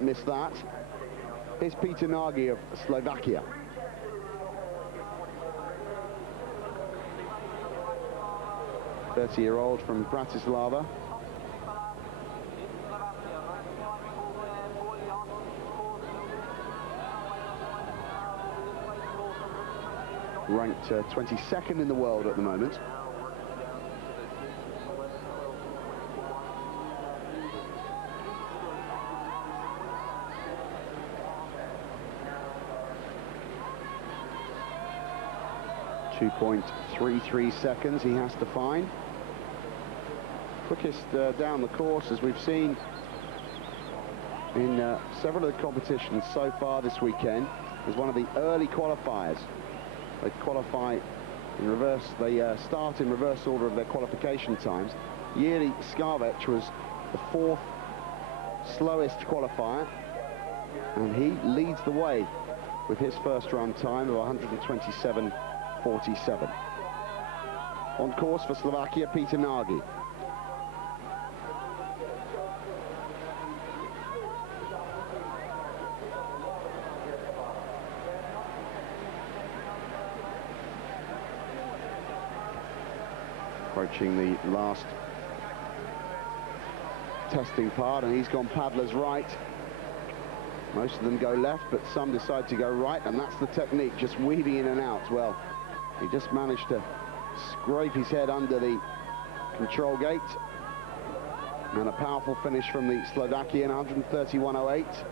Miss that. Here's Peter Nagy of Slovakia. "30-year-old from Bratislava. Ranked 22nd in the world at the moment. .33 seconds he has to find. Quickest down the course, as we've seen in several of the competitions so far this weekend, is one of the early qualifiers. They qualify in reverse, they start in reverse order of their qualification times. Jiri Skarvec was the 4th slowest qualifier, and he leads the way with his first run time of 127.47. On course for Slovakia, Peter Nagy. Approaching the last testing part, and he's gone paddler's right. Most of them go left, but some decide to go right, and that's the technique, just weaving in and out. Well, he just managed to scrape his head under the control gate. And a powerful finish from the Slovakian, 131.08.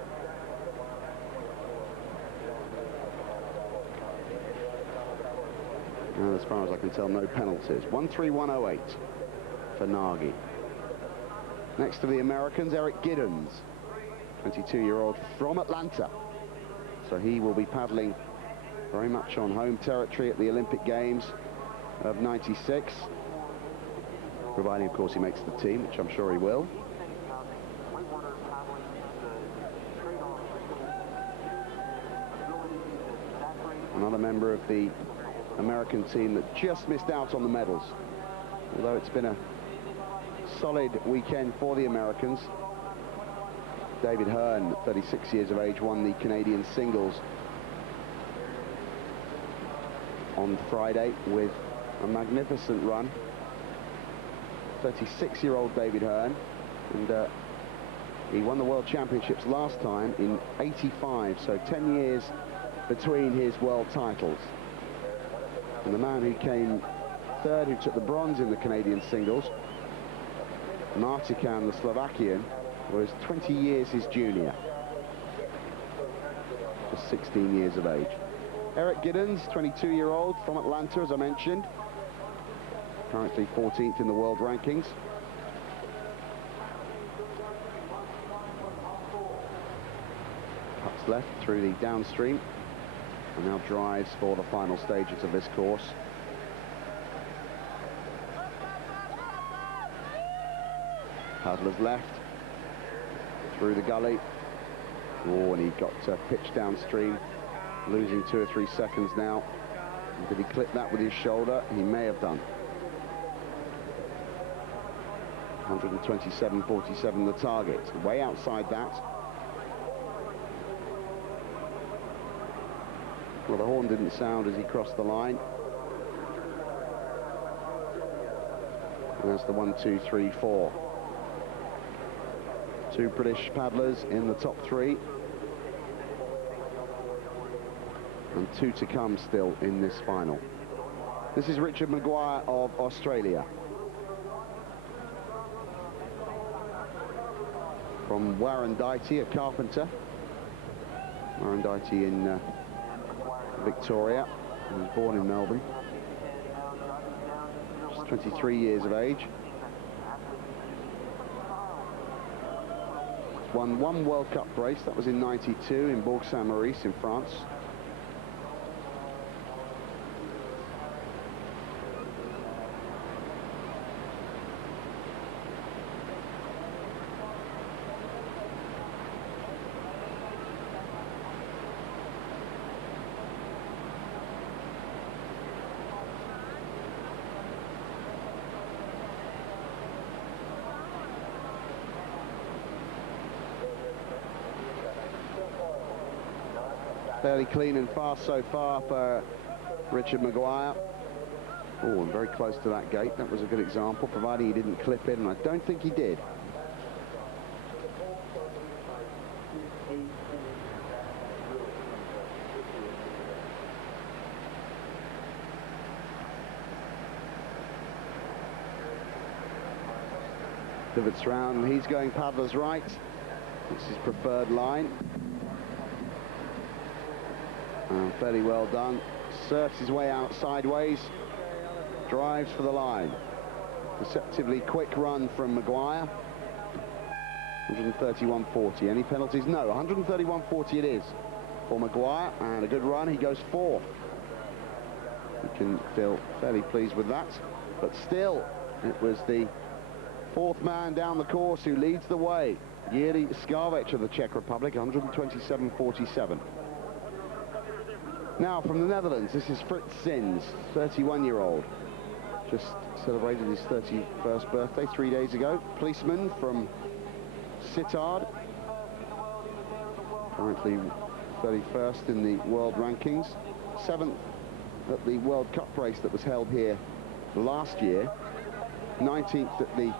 And as far as I can tell, no penalties. 131.08 for Nagy. Next to the Americans, Eric Giddens, 22-year-old from Atlanta. So he will be paddling very much on home territory at the Olympic Games of '96. Providing, of course, he makes the team, which I'm sure he will. Another member of the American team that just missed out on the medals. Although it's been a solid weekend for the Americans. David Hearn, 36 years of age, won the Canadian singles on Friday with a magnificent run. 36-year-old David Hearn, and he won the World Championships last time in '85, so 10 years between his world titles. And the man who came third, who took the bronze in the Canadian singles, Martikan, the Slovakian, was 20 years his junior, just 16 years of age. Eric Giddens, 22-year-old from Atlanta, as I mentioned, currently 14th in the world rankings. Cuts left through the downstream, and now drives for the final stages of this course. Paddler's left, through the gully. Oh, and he got pitched downstream, losing 2 or 3 seconds now. Did he clip that with his shoulder? He may have done. 127.47 the target, way outside that. Well, the horn didn't sound as he crossed the line. And that's the 1, 2, 3, 4. 2 British paddlers in the top 3. And 2 to come still in this final. This is Richard Maguire of Australia. From Warrandyte, a carpenter. Warrandyte in Victoria. He was born in Melbourne. Just 23 years of age. Won 1 World Cup race, that was in '92 in Bourg-Saint-Maurice in France. Fairly clean and fast so far for Richard Maguire. Oh, and very close to that gate. That was a good example, providing he didn't clip in, and I don't think he did. Pivots round, and he's going paddler's right. It's his preferred line. Fairly well done. Surfs his way out sideways. Drives for the line. Deceptively quick run from Maguire. 131.40. Any penalties? No, 131.40 it is for Maguire, and a good run. He goes fourth. You can feel fairly pleased with that, but still, it was the fourth man down the course who leads the way. Jiří Skáveč of the Czech Republic, 127.47. Now from the Netherlands, this is Fritz Sins, 31-year-old. Just celebrated his 31st birthday 3 days ago. Policeman from Sittard. Currently 31st in the world rankings. 7th at the World Cup race that was held here last year. 19th at the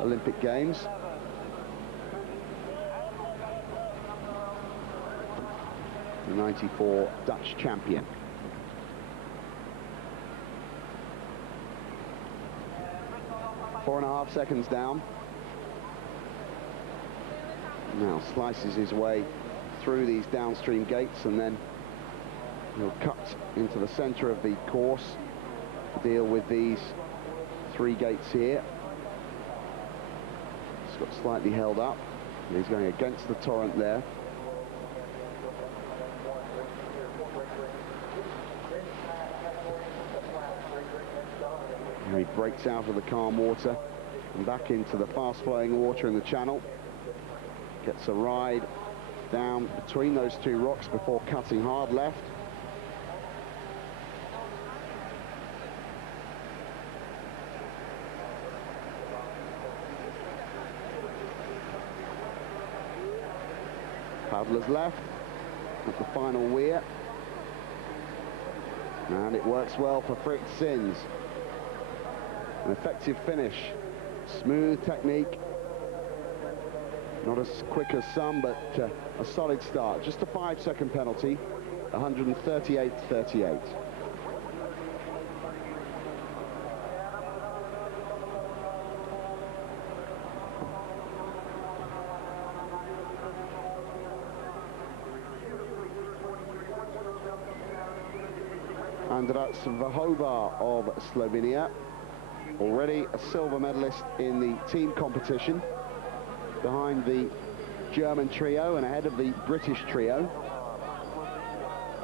Olympic Games. The 94 Dutch champion. Four and a half seconds down. Now slices his way through these downstream gates, and then he'll cut into the center of the course to deal with these three gates here. It's got slightly held up. He's going against the torrent there. He breaks out of the calm water and back into the fast-flowing water in the channel. Gets a ride down between those two rocks before cutting hard left. Paddler's left at the final weir. And it works well for Fritz Sins. An effective finish, smooth technique, not as quick as some, but a solid start. Just a 5-second penalty, 138.38. Andras Vahova of Slovenia, already a silver medalist in the team competition, behind the German trio and ahead of the British trio.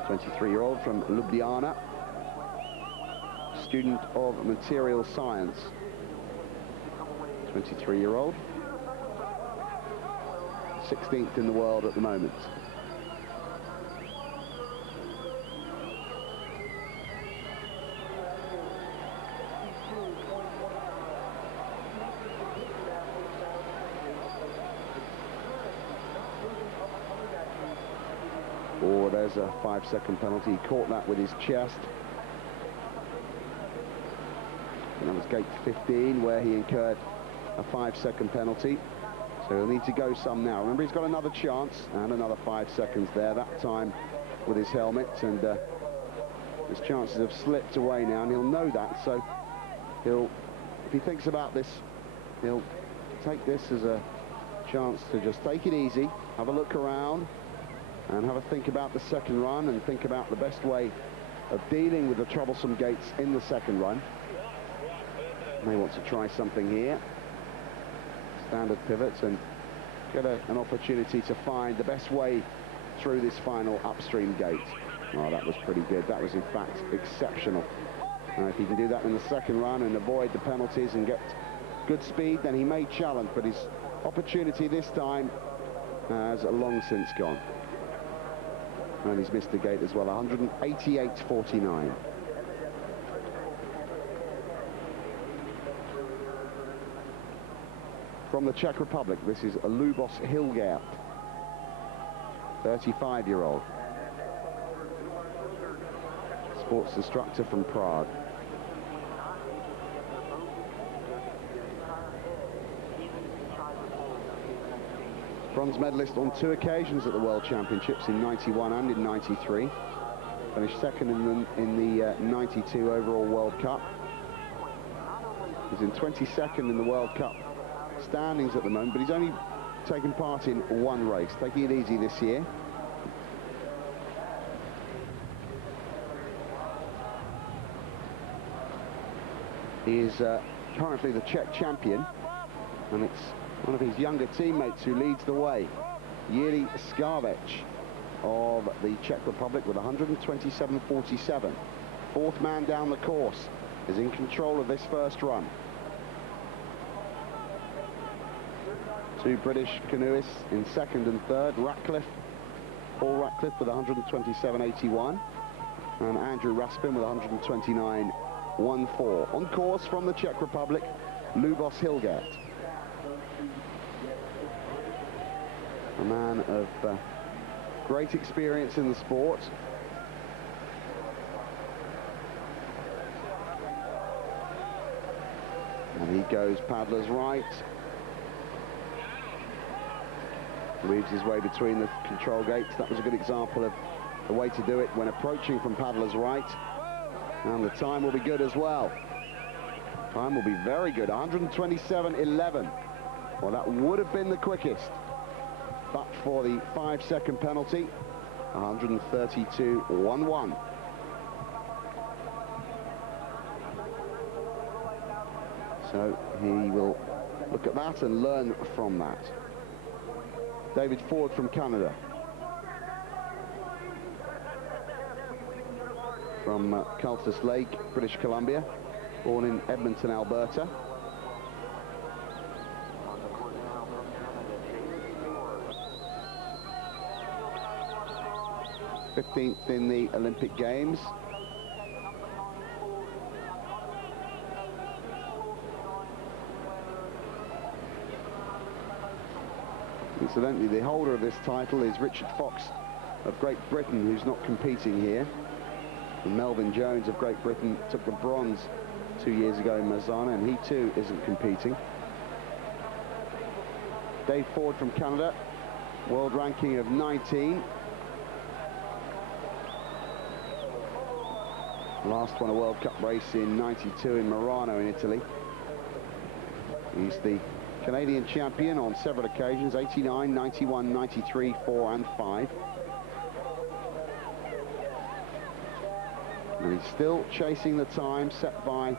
23-year-old from Ljubljana, student of material science. 23-year-old, 16th in the world at the moment. Oh, there's a 5-second penalty. He caught that with his chest. And that was gate 15, where he incurred a 5-second penalty. So he'll need to go some now. Remember, he's got another chance and another 5 seconds there, that time with his helmet. And his chances have slipped away now, and he'll know that. So he'll, if he thinks about this, he'll take this as a chance to just take it easy, have a look around, and have a think about the second run, and think about the best way of dealing with the troublesome gates in the second run. May want to try something here. Standard pivots, and get an opportunity to find the best way through this final upstream gate. Oh, that was pretty good. That was, in fact, exceptional. If he can do that in the second run and avoid the penalties and get good speed, then he may challenge, but his opportunity this time has long since gone. And he's missed the gate as well, 188.49. From the Czech Republic, this is Lubos Hilgert, 35-year-old. sports instructor from Prague. Bronze medalist on 2 occasions at the World Championships, in 91 and in 93. Finished second in the 92 overall World Cup. He's in 22nd in the World Cup standings at the moment, but he's only taken part in 1 race, taking it easy this year. He is currently the Czech champion, and it's one of his younger teammates who leads the way. Jiří Skávec of the Czech Republic with 127.47. 4th man down the course is in control of this first run. 2 British canoeists in 2nd and 3rd. Paul Ratcliffe with 127.81, and Andrew Raspin with 129.14. On course from the Czech Republic, Lubos Hilgert. A man of great experience in the sport. And he goes paddler's right. Weaves his way between the control gates. That was a good example of the way to do it when approaching from paddler's right. And the time will be good as well. Time will be very good, 127.11. Well, that would have been the quickest, but for the 5-second penalty, 132.11. So he will look at that and learn from that. David Ford from Canada. From Cultus Lake, British Columbia, born in Edmonton, Alberta. '15th in the Olympic Games. Incidentally, the holder of this title is Richard Fox of Great Britain, who's not competing here. And Melvin Jones of Great Britain took the bronze 2 years ago in Mazana, and he too isn't competing. Dave Ford from Canada, world ranking of 19. Last won a World Cup race in 92 in Murano in Italy. He's the Canadian champion on several occasions, 89, 91, 93, 4 and 5. And he's still chasing the time set by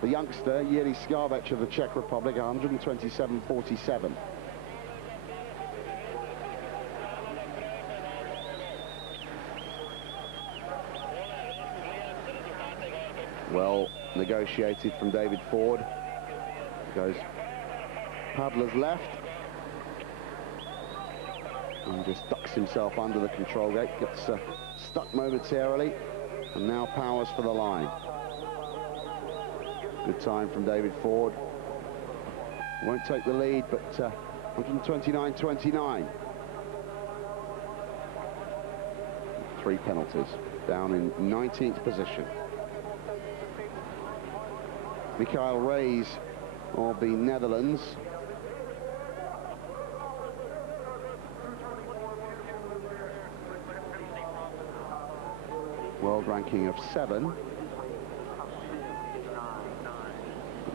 the youngster, Jiří Skávec of the Czech Republic, 127.47. Well negotiated from David Ford. Goes paddler's left and just ducks himself under the control gate, gets stuck momentarily, and now powers for the line. Good time from David Ford. Won't take the lead, but 129.29. 3 penalties, down in 19th position. Mikhail Reis of the Netherlands. World ranking of 7.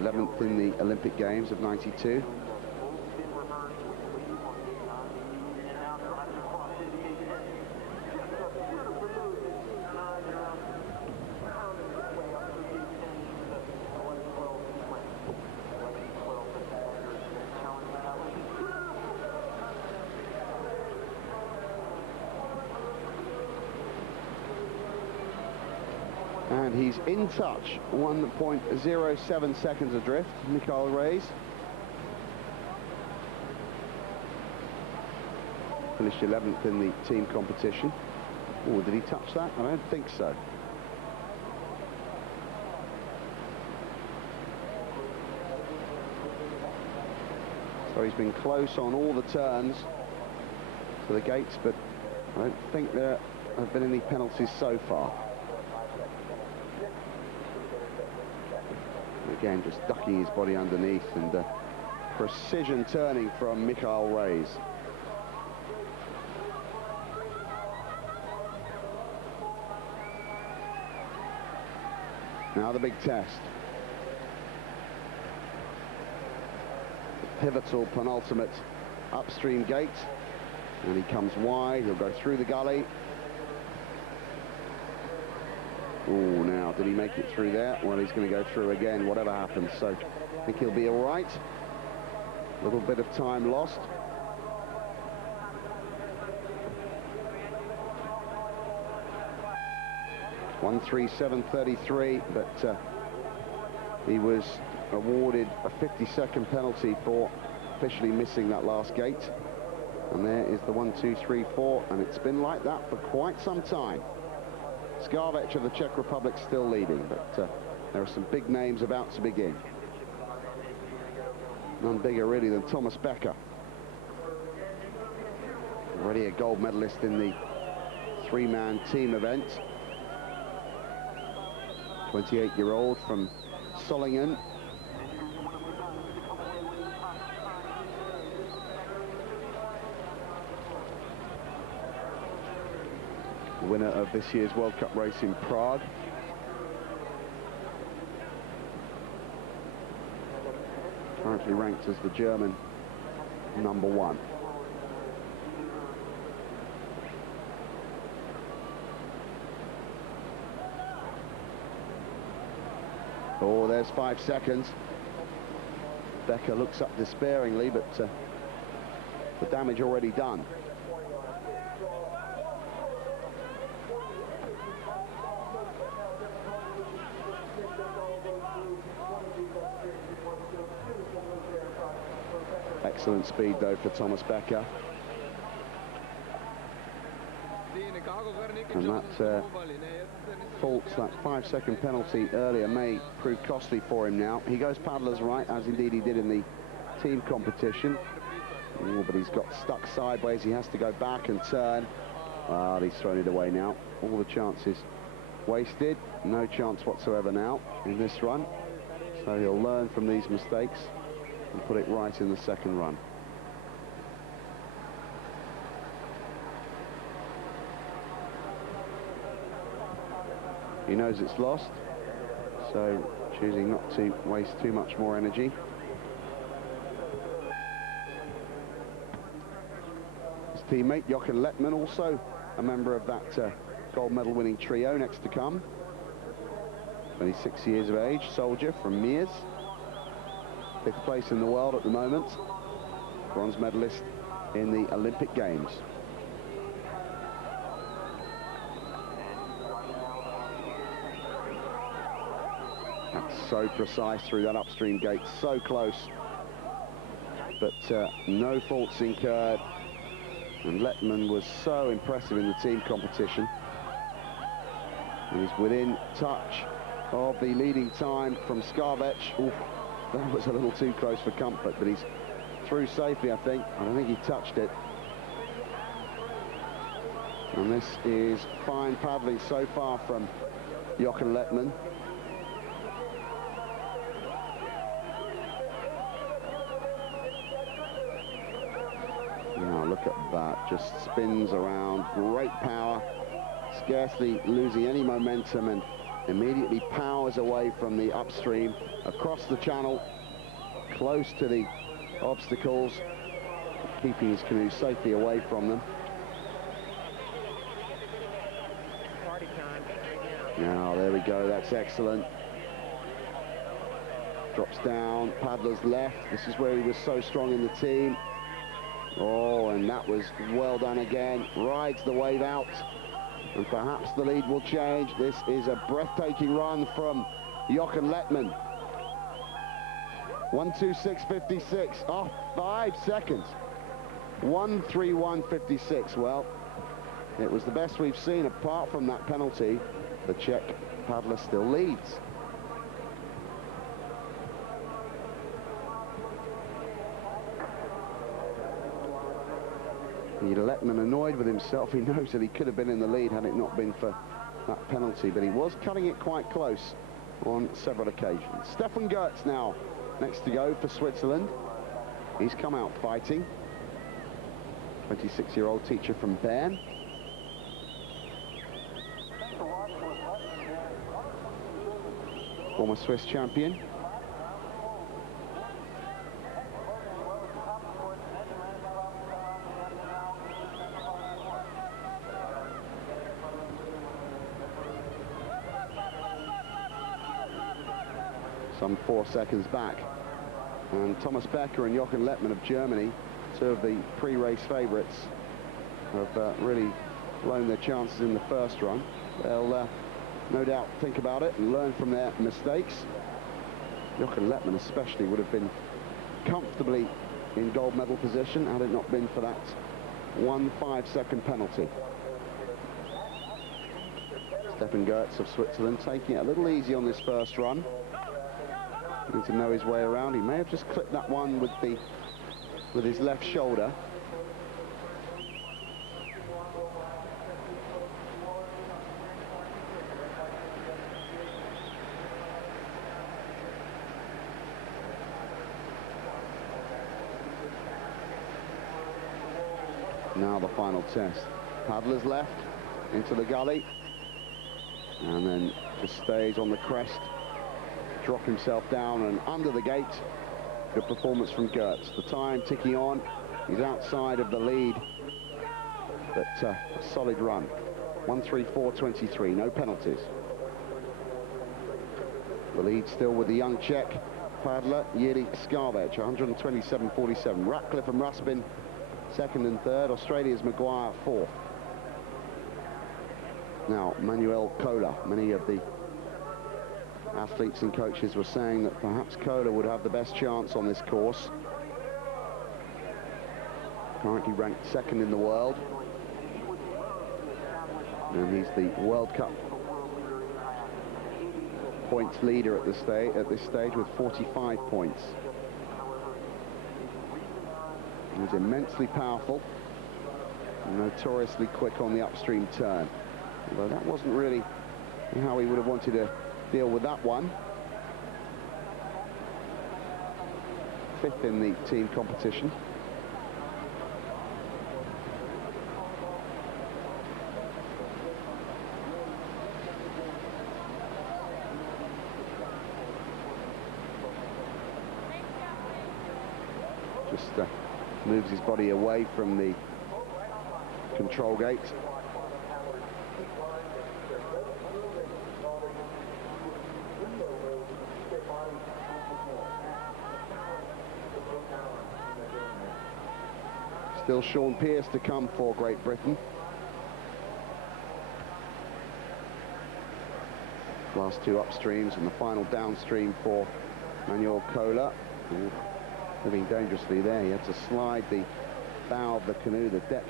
11th in the Olympic Games of 92. And he's in touch, 1.07 seconds adrift, Mikhail Reis. Finished 11th in the team competition. Oh, did he touch that? I don't think so. So he's been close on all the turns to the gates, but I don't think there have been any penalties so far. Again, just ducking his body underneath, and precision turning from Mikhail Reis. Now the big test. The pivotal penultimate upstream gate. And he comes wide, he'll go through the gully. Oh, now, did he make it through there? Well, he's going to go through again, whatever happens. So I think he'll be all right. A little bit of time lost. (1:37.33), but he was awarded a 50-second penalty for officially missing that last gate. And there is the 1, 2, 3, 4, and it's been like that for quite some time. Skarvec of the Czech Republic still leading, but there are some big names about to begin. None bigger really than Thomas Becker. Already a gold medalist in the three-man team event. 28-year-old from Solingen. Winner of this year's World Cup race in Prague. Currently ranked as the German #1. Oh, there's 5 seconds. Becker looks up despairingly, but the damage already done. Excellent speed, though, for Thomas Becker. And that fault, that 5-second penalty earlier, may prove costly for him now. He goes paddler's right, as indeed he did in the team competition. Oh, but he's got stuck sideways. He has to go back and turn. Ah, he's thrown it away now. All the chances wasted. No chance whatsoever now in this run. So he'll learn from these mistakes and put it right in the second run. He knows it's lost, so choosing not to waste too much more energy. His teammate Jochen Lettmann, also a member of that gold medal winning trio, next to come. 26 years of age, soldier from Miers. 5th place in the world at the moment. Bronze medalist in the Olympic Games. That's so precise through that upstream gate, so close. But no faults incurred. And Lettmann was so impressive in the team competition. He's within touch of the leading time from Skarvec. Oof, that was a little too close for comfort, but he's through safely, I think. I don't think he touched it. And this is fine paddling so far from Jochen Lettmann. Now look at that, just spins around, great power, scarcely losing any momentum, and immediately powers away from the upstream, across the channel, close to the obstacles, keeping his canoe safely away from them. Now, there we go, that's excellent. Drops down, paddler's left. This is where he was so strong in the team. Oh, and that was well done again. Rides the wave out, and perhaps the lead will change. This is a breathtaking run from Jochen Lettmann. 1:26.56, off 5 seconds. 1:31.56. Well, it was the best we've seen apart from that penalty. The Czech paddler still leads. Lettmann annoyed with himself. He knows that he could have been in the lead had it not been for that penalty, but he was cutting it quite close on several occasions. Stefan Goertz now next to go for Switzerland. He's come out fighting. 26-year-old teacher from Bern. Former Swiss champion. Some 4 seconds back. And Thomas Becker and Jochen Lettmann of Germany, two of the pre-race favourites, have really blown their chances in the first run. They'll no doubt think about it and learn from their mistakes. Jochen Lettmann especially would have been comfortably in gold medal position had it not been for that 1 5-second penalty. Stefan Goertz of Switzerland taking it a little easy on this first run. Need to know his way around. He may have just clipped that one with his left shoulder. Now the final test. Paddler's left into the gully and then just stays on the crest. Drop himself down and under the gate. Good performance from Goertz. The time ticking on. He's outside of the lead, but a solid run. 1:34.23, no penalties. The lead still with the young Czech paddler Jiří Skáveč, 127.47. Ratcliffe and Ruspin second and third. Australia's Maguire fourth. Now Manuel Koller. Many of the athletes and coaches were saying that perhaps Koller would have the best chance on this course. Currently ranked second in the world. And he's the World Cup points leader at this stage with 45 points. He's immensely powerful and notoriously quick on the upstream turn. Although that wasn't really how he would have wanted to deal with that one. Fifth in the team competition. Just moves his body away from the control gate. Still Sean Pearce to come for Great Britain. Last two upstreams and the final downstream for Manuel Koller. Living dangerously there. He had to slide the bow of the canoe, the deck,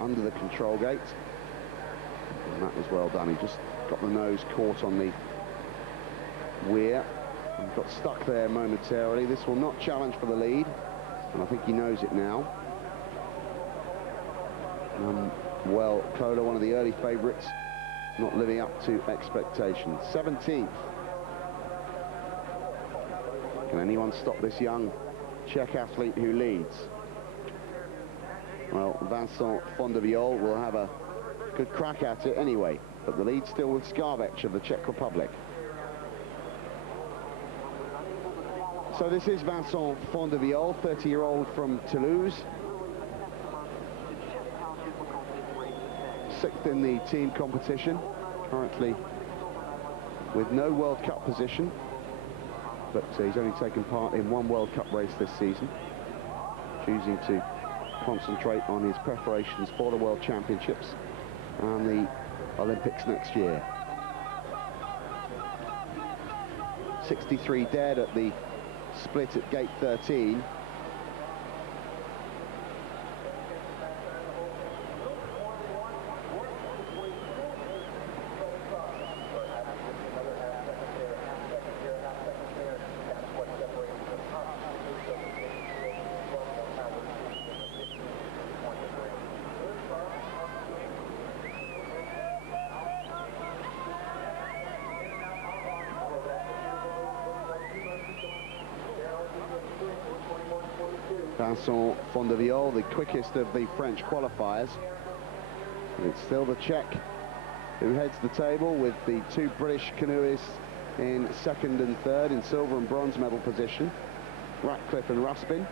under the control gate. And that was well done. He just got the nose caught on the weir and got stuck there momentarily. This will not challenge for the lead, and I think he knows it now. Well, Koller, one of the early favourites, not living up to expectations. 17th. Can anyone stop this young Czech athlete who leads? Well, Vincent van der Wiel will have a good crack at it anyway, but the lead still with Skáveč of the Czech Republic. So this is Vincent van der Wiel, 30-year-old from Toulouse. Sixth in the team competition, currently with no World Cup position, but he's only taken part in one World Cup race this season, choosing to concentrate on his preparations for the World Championships and the Olympics next year. 63 dead at the split at gate 13. Vincent Fondeviol, the quickest of the French qualifiers. And it's still the Czech who heads the table, with the two British canoeists in second and third in silver and bronze medal position, Ratcliffe and Ruspin.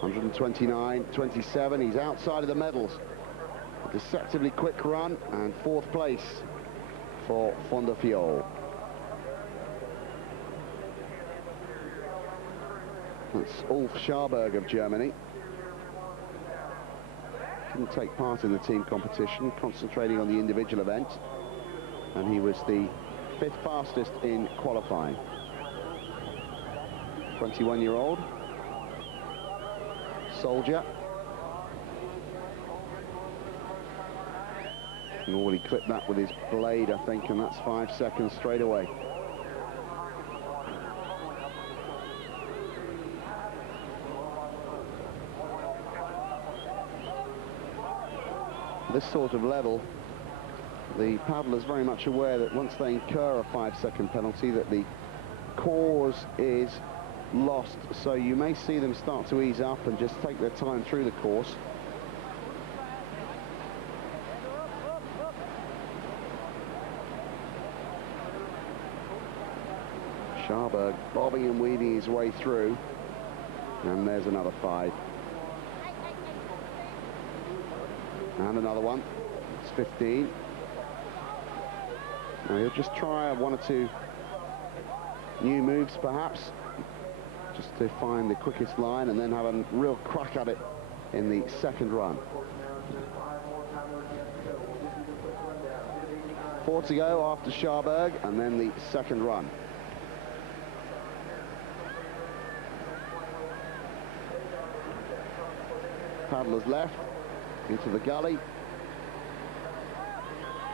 (129.27). He's outside of the medals. A deceptively quick run, and fourth place for Fondeviol. That's Ulf Scharberg of Germany. Didn't take part in the team competition, concentrating on the individual event, and he was the 5th fastest in qualifying. 21-year-old soldier. Normally clipped that with his blade, I think, and that's 5 seconds straight away. This sort of level, the paddler's very much aware that once they incur a 5-second penalty, that the cause is lost. So you may see them start to ease up and just take their time through the course. Scharberg bobbing and weaving his way through, and there's another 5. And another one. It's 15. Now he'll just try 1 or 2 new moves, perhaps, just to find the quickest line and then have a real crack at it in the second run. 4 to go after Scharberg, and then the second run. Paddler's left into the gully.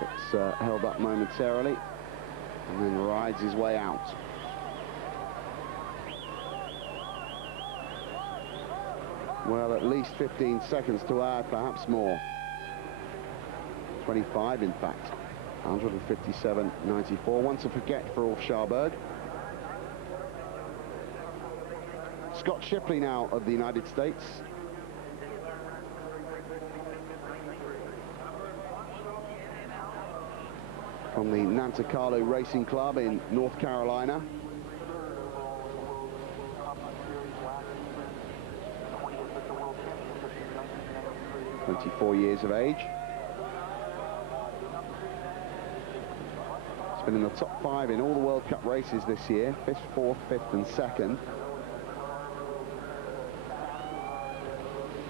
Gets held up momentarily and then rides his way out. Well, at least 15 seconds to add, perhaps more. 25, in fact. 157.94. One to forget for Ulf Scharberg. Scott Shipley now of the United States. From the Nantacarlo Racing Club in North Carolina. (24 years of age). He's been in the top 5 in all the World Cup races this year. 5th, 4th, 5th and 2nd.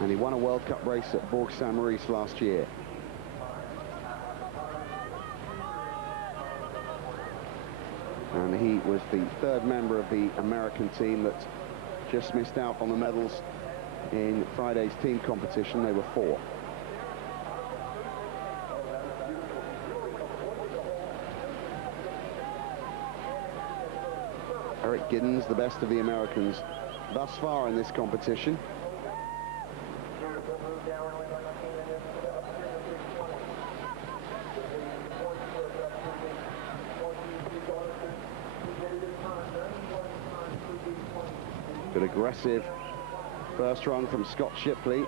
And he won a World Cup race at Bourg-Saint-Maurice last year. And he was the 3rd member of the American team that just missed out on the medals in Friday's team competition. They were 4. Eric Giddens, the best of the Americans thus far in this competition. Good aggressive first run from Scott Shipley.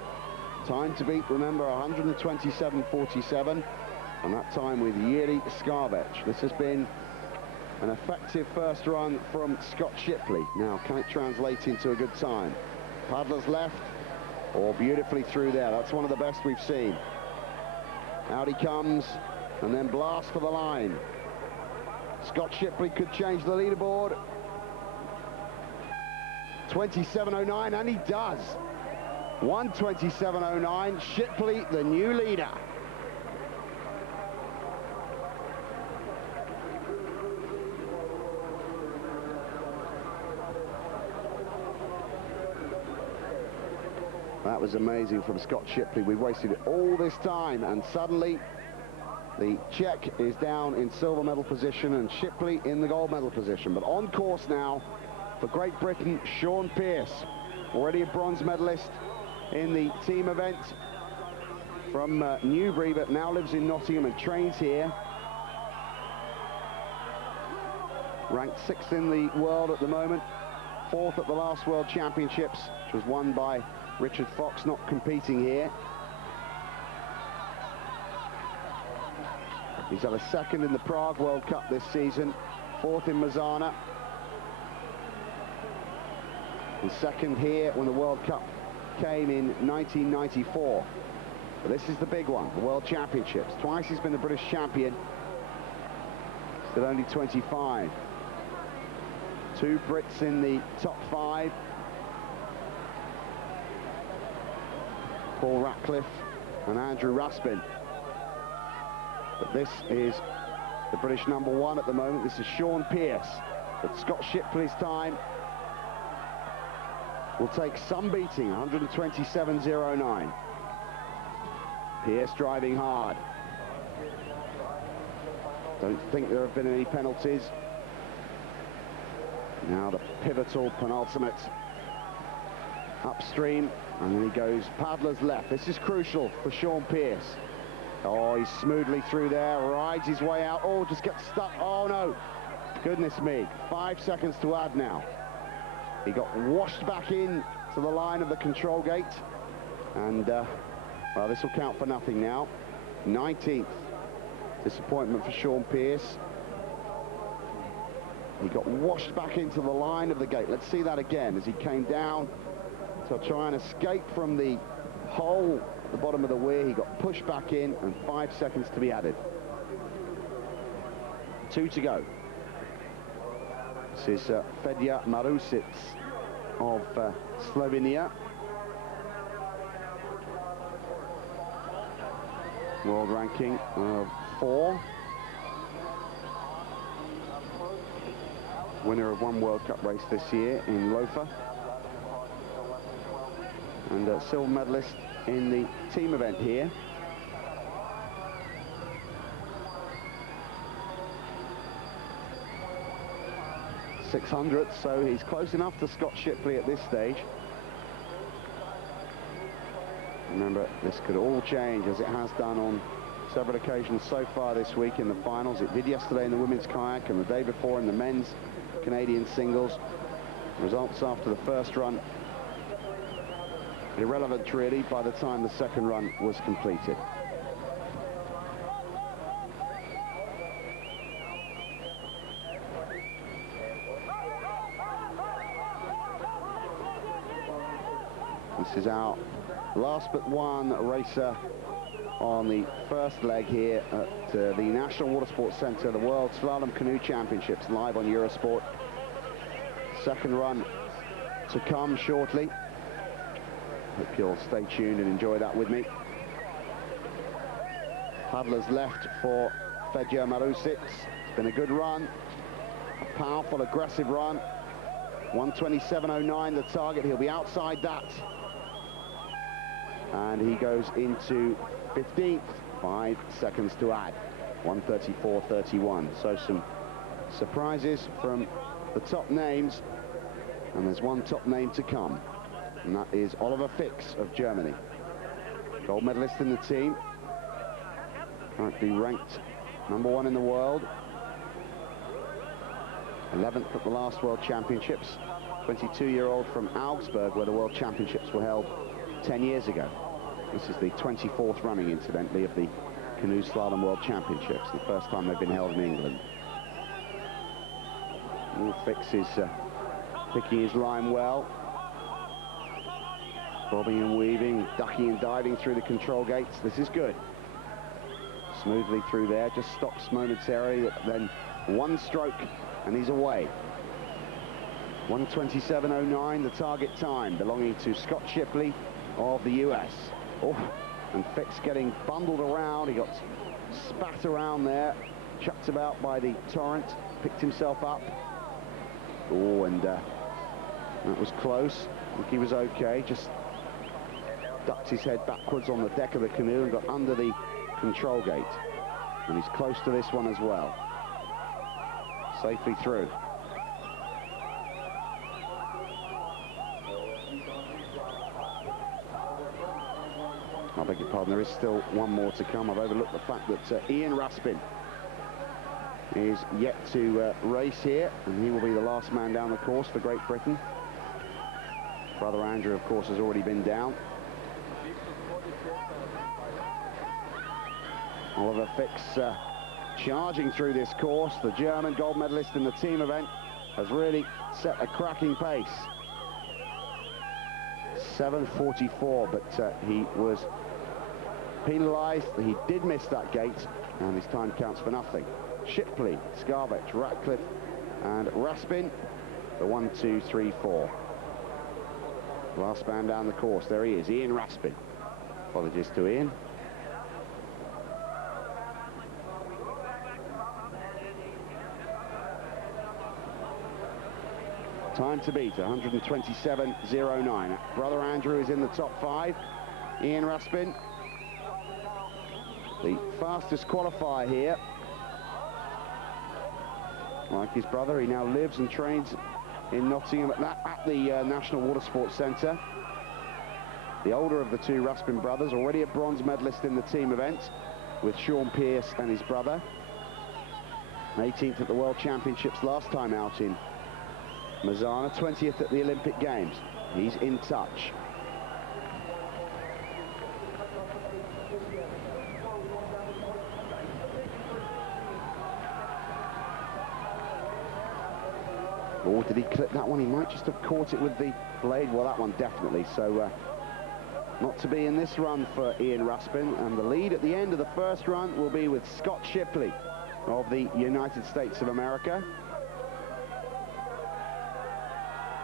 Time to beat, remember, 127.47, and that time with Jiří Skarbech. This has been an effective first run from Scott Shipley. Now, can it translate into a good time? Paddler's left, or beautifully through there. That's one of the best we've seen. Out he comes, and then blast for the line. Scott Shipley could change the leaderboard. 27.09, and he does. 1:27.09, Shipley, the new leader. That was amazing from Scott Shipley. We wasted all this time, and suddenly the Czech is down in silver medal position and Shipley in the gold medal position. But on course now for Great Britain, Sean Pearce, already a bronze medalist in the team event from Newbury, but now lives in Nottingham and trains here. Ranked 6th in the world at the moment, 4th at the last World Championships, which was won by Richard Fox, not competing here. He's had a 2nd in the Prague World Cup this season, 4th in Mazana, and 2nd here when the World Cup came in 1994. But this is the big one, the World Championships. Twice he's been the British champion, still only 25. 2 Brits in the top 5. Paul Ratcliffe and Andrew Raspin. But this is the British #1 at the moment. This is Sean Pearce. But Scott Shipley's time will take some beating, 127.09. Pearce driving hard. Don't think there have been any penalties. Now the pivotal penultimate upstream, and then he goes paddler's left. This is crucial for Sean Pearce. Oh, he's smoothly through there, rides his way out. Oh, just gets stuck. Oh no, goodness me, 5 seconds to add now. He got washed back in to the line of the control gate, and well, this will count for nothing now. 19th disappointment for Sean Pearce. He got washed back into the line of the gate. Let's see that again as he came down to try and escape from the hole at the bottom of the weir. He got pushed back in, and 5 seconds to be added. 2 to go. This is Fedja Marusic of Slovenia. World ranking of 4. Winner of 1 World Cup race this year in Lofa. And a silver medalist in the team event here. .600, so he's close enough to Scott Shipley at this stage. Remember, this could all change, as it has done on several occasions so far this week in the finals. It did yesterday in the women's kayak and the day before in the men's Canadian singles. Results after the first run irrelevant really by the time the second run was completed. This is our last but one racer on the first leg here at the National Water Sports Centre, the World Slalom Canoe Championships, live on Eurosport. Second run to come shortly. Hope you'll stay tuned and enjoy that with me. Paddler's left for Fedja Marusic. It's been a good run, a powerful, aggressive run. 127.09 the target. He'll be outside that. And he goes into 15th, 5 seconds to add. 134.31. So some surprises from the top names, and there's one top name to come, and that is Oliver Fix of Germany. Gold medalist in the team, currently ranked #1 in the world, 11th at the last World Championships. 22-year-old from Augsburg, where the World Championships were held 10 years ago. This is the 24th running, incidentally, of the Canoe Slalom World Championships, the first time they've been held in England. Fix is picking his line well. Bobbing and weaving, ducking and diving through the control gates. This is good. Smoothly through there, just stops momentarily, then one stroke and he's away. 127.09 the target time, belonging to Scott Shipley of the US. Oh, and Fix getting bundled around. He got spat around there, chucked about by the torrent, picked himself up. Oh, and that was close. I think he was okay, just ducked his head backwards on the deck of the canoe and got under the control gate. And he's close to this one as well. Safely through. beg your pardon, there is still one more to come. I've overlooked the fact that Ian Raspin is yet to race here, and he will be the last man down the course for Great Britain. Brother Andrew, of course, has already been down. Oliver Fix charging through this course. The German gold medalist in the team event has really set a cracking pace. 7:44, but he was penalised. He did miss that gate, and his time counts for nothing. Shipley, Scarvech, Ratcliffe and Raspin, the 1, 2, 3, 4. Last man down the course, there he is, Ian Raspin. Apologies to Ian. Time to beat, 127.09. Brother Andrew is in the top 5. Ian Raspin, the fastest qualifier here. Like his brother, he now lives and trains in Nottingham at the National Water Sports Centre. The older of the two Raspin brothers, already a bronze medalist in the team event with Sean Pearce and his brother. 18th at the World Championships last time out in Mazana, 20th at the Olympic Games. He's in touch. Or did he clip that one? He might just have caught it with the blade. Well, that one definitely. So not to be in this run for Ian Raspin. And the lead at the end of the first run will be with Scott Shipley of the United States of America.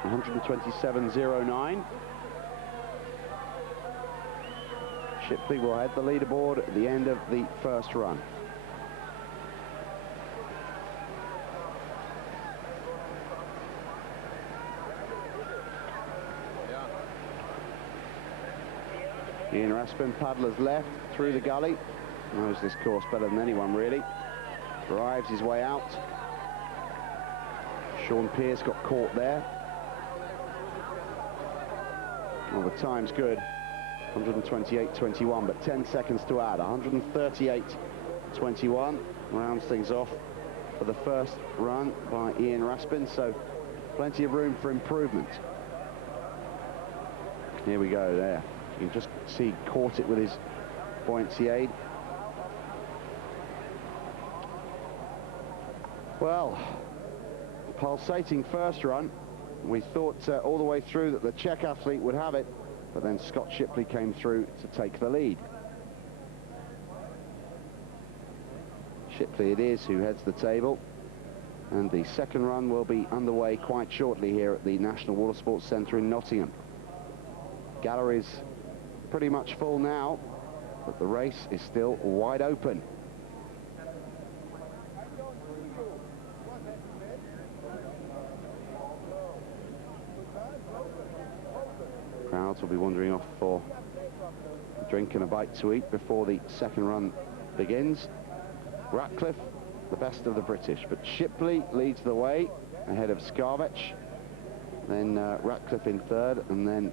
127.09. Shipley will head the leaderboard at the end of the first run. Ian Raspin, paddlers left, through the gully. Knows this course better than anyone, really. Drives his way out. Sean Pearce got caught there. Well, the time's good. 128.21, but 10 seconds to add. 138.21. Rounds things off for the first run by Ian Raspin, so plenty of room for improvement. Here we go there. You can just see he caught it with his buoyancy aid. Well, pulsating first run. We thought all the way through that the Czech athlete would have it, but then Scott Shipley came through to take the lead. Shipley it is who heads the table, and the second run will be underway quite shortly here at the National Water Sports Centre in Nottingham. Gallery's pretty much full now, but the race is still wide open. Crowds will be wandering off for a drink and a bite to eat before the second run begins. Ratcliffe, the best of the British, but Shipley leads the way ahead of Scarvech, then Ratcliffe in third, and then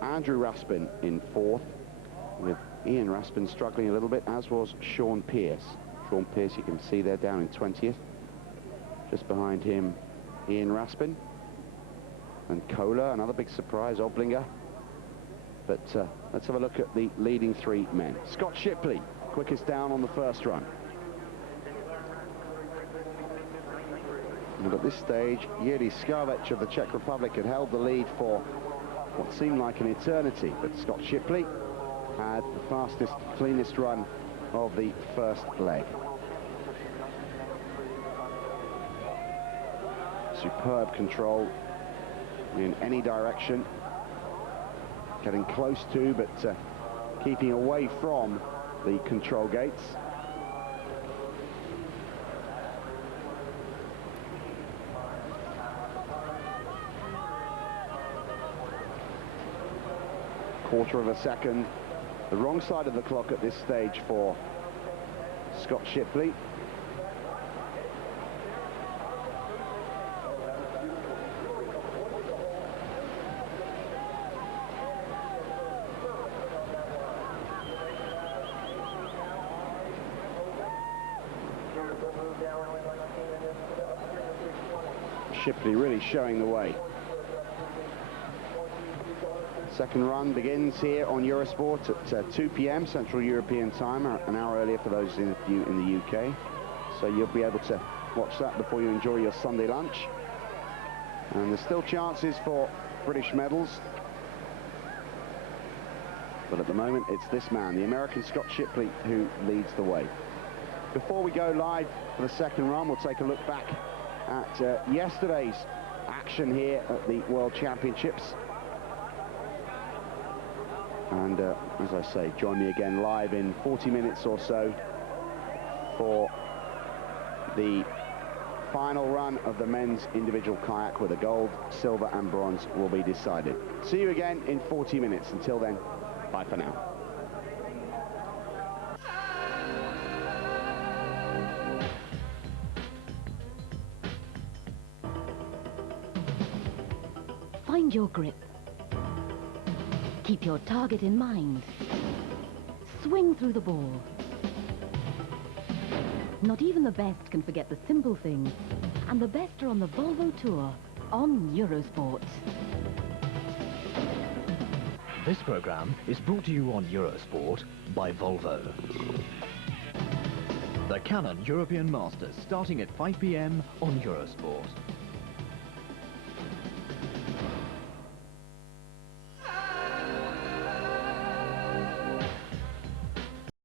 Andrew Raspin in fourth, with Ian Raspin struggling a little bit, as was Sean Pearce. Sean Pearce, you can see there, down in 20th. Just behind him, Ian Raspin. And Kohler, another big surprise, Oblinger. But let's have a look at the leading three men. Scott Shipley, quickest down on the first run. And at this stage, Jiří Scarvech of the Czech Republic had held the lead for what seemed like an eternity, but Scott Shipley had the fastest, cleanest run of the first leg. Superb control in any direction, getting close to, but keeping away from the control gates. Quarter of a second, the wrong side of the clock at this stage for Scott Shipley. Shipley really showing the way. Second run begins here on Eurosport at 2 p.m. Central European time, an hour earlier for those in the UK. So you'll be able to watch that before you enjoy your Sunday lunch. And there's still chances for British medals. But at the moment, it's this man, the American Scott Shipley, who leads the way. Before we go live for the second run, we'll take a look back at yesterday's action here at the World Championships. And as I say, join me again live in 40 minutes or so for the final run of the men's individual kayak, where the gold, silver and bronze will be decided. See you again in 40 minutes. Until then, bye for now. Find your grip. Keep your target in mind. Swing through the ball. Not even the best can forget the simple things. And the best are on the Volvo Tour on Eurosport. This programme is brought to you on Eurosport by Volvo. The Canon European Masters starting at 5 p.m. on Eurosport.